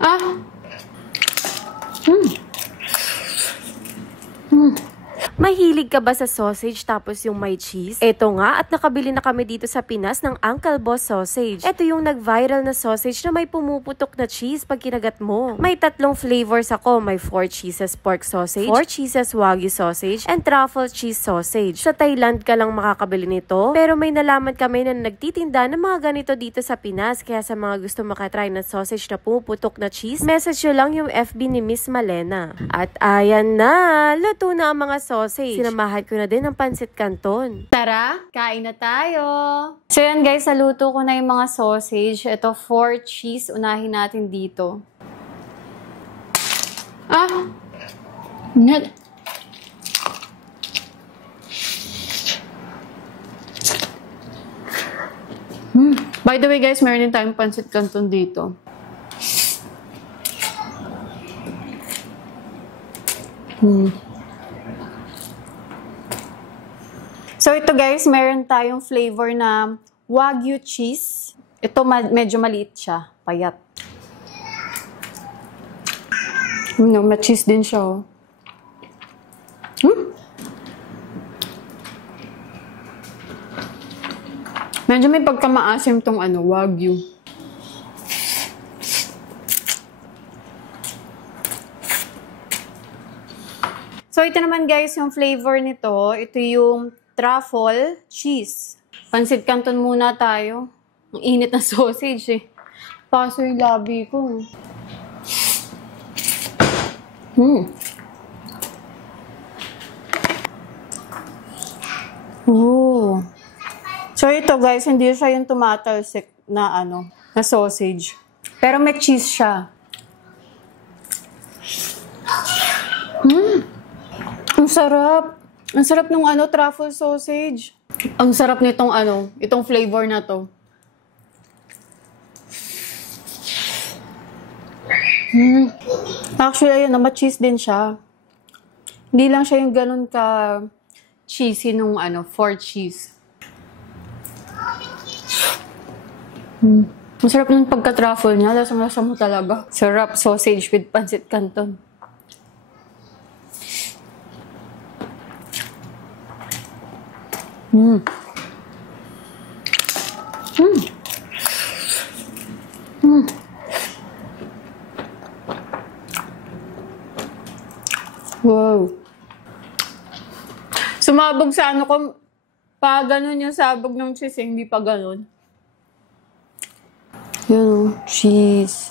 Ah! Mahilig ka ba sa sausage tapos yung may cheese? Eto nga, at nakabili na kami dito sa Pinas ng Uncle Boss Sausage. Eto yung nag-viral na sausage na may pumuputok na cheese pag kinagat mo. May 3 flavors ako. May 4 cheeses pork sausage, 4 cheeses wagyu sausage, and truffle cheese sausage. Sa Thailand ka lang makakabili nito, pero may nalaman kami na nagtitinda ng mga ganito dito sa Pinas. Kaya sa mga gusto makatry ng sausage na pumuputok na cheese, message nyo lang yung FB ni Miss Malena. At ayan na, luto na ang mga sausage. Sinamahan ko na din ng pansit canton. Tara, kain na tayo! So yan guys, saluto ko na yung mga sausage. Ito 4 cheese, unahin natin dito. Ah! Net. By the way guys, meron din tayong pansit canton dito. So ito guys, meron tayong flavor na wagyu cheese. Ito medyo maliit siya, payat. No, ma-cheese din siya. Medyo may pagkamaasim tong wagyu. So ito naman guys, yung flavor nito, ito yung truffle cheese. Pansit canton muna tayo. Ang init na sausage eh. Paso yung labi ko. Oh. So ito guys, hindi siya yung tumatalsik na na sausage. Pero may cheese siya. Ang sarap. Ang sarap nung truffle sausage. Ang sarap nitong itong flavor na to. Actually, ayun, ma-cheese din siya. Hindi lang siya yung ganun ka cheesy nung 4 cheese. Ang sarap ng pagka-truffle niya. Lasang-lasa mo talaga. Sarap sausage with pancit canton. Wow. Sumabog sa ko, pa ganun yung sabog ng cheese, hindi pa ganun. Yun, cheese.